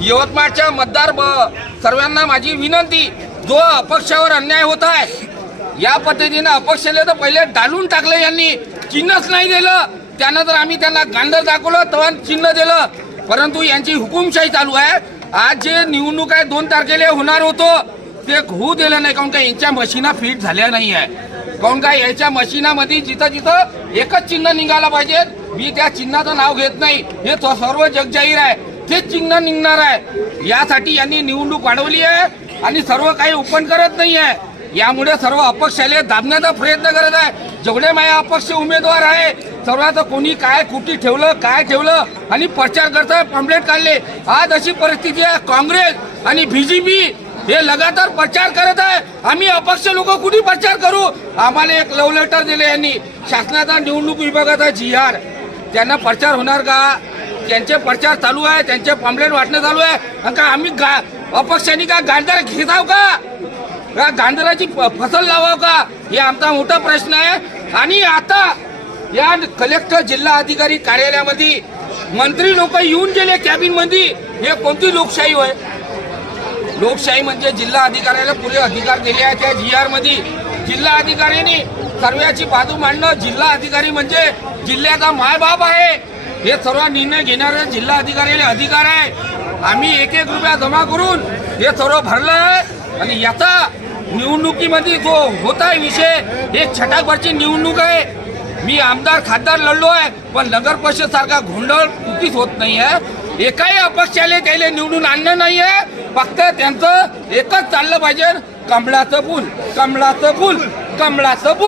यवतमाळच्या मतदार सर्वांना माझी विनंती, जो अपक्षावर अन्याय होत आहे या पद्धतीने अपक्षाला तर पहिले डालून टाकलं, यांनी चिन्हच नाही दिलं. त्यानं तर आम्ही त्यांना गांडर दाखवलं तेव्हा चिन्ह दिलं, परंतु यांची हुकुमशाही चालू आहे. आज जे निवडणूक आहे 2 तारखेला होणार होतं ते होऊ दिलं नाही, काऊन का यांच्या मशीना फिट झाल्या नाही आहे. काऊन का याच्या मशीनामध्ये जिथं जिथं एकच चिन्ह निघाला पाहिजे, मी त्या चिन्हाचं नाव घेत नाही, हे सर्व जगजाहीर आहे, तेच चिन्ह निघणार आहे. यासाठी यांनी निवडणूक वाढवली आहे आणि सर्व काही ओपन करत नाही आहे. यामुळे सर्व अपक्षाले दाबण्याचा प्रयत्न करत आहे. जेवढे माझे अपक्ष उमेदवार आहे सर्वात कोणी काय कुठे ठेवलं आणि प्रचार करताय, पॅम्पलेट काढले. आज अशी परिस्थिती आहे, काँग्रेस आणि बीजेपी हे लगातार प्रचार करत आहे. आम्ही अपक्ष लोक कुठे प्रचार करू? आम्हाला एक लव्ह लेटर दिले यांनी, शासनाचा निवडणूक विभागाचा GR. त्यांना प्रचार होणार का? त्यांचे प्रचार चालू आहे, त्यांचे पॅम्पलेट वाटणं चालू आहे. का आम्ही अपक्षांनी का गांधार घेताव का गांधराची फसल लावाव का? हे आमचा मोठा प्रश्न आहे. आणि आता या कलेक्टर जिल्हा अधिकारी कार्यालयामध्ये मंत्री लोक येऊन गेले कॅबिन मध्ये. हे कोणती लोकशाही होय? लोकशाही म्हणजे जिल्हा अधिकाऱ्याला पुरे अधिकार दिले आहेत. त्या GR मध्ये जिल्हा अधिकाऱ्यांनी सर्वांची बाजू मांडणं. जिल्हा अधिकारी म्हणजे जिल्ह्याचा मायबाप आहे. हे सर्व निर्णय घेणारे जिल्हा अधिकाऱ्याला अधिकार आहे. आम्ही 1-1 रुपया जमा करून हे सर्व भरलं आहे. आणि याचा निवडणुकीमध्ये जो होत आहे विषय, हे छटाकभरची निवडणूक आहे. मी आमदार खासदार लढलो आहे, पण नगर परिषद सारखा गोंधळ कुठेच होत नाही आहे. एकाही अपक्षाले त्याला निवडून आणणं नाही आहे. फक्त त्यांचं एकच चाललं पाहिजे, कमळाचं फूल, कमळाचं फूल, कमळाचं फूल.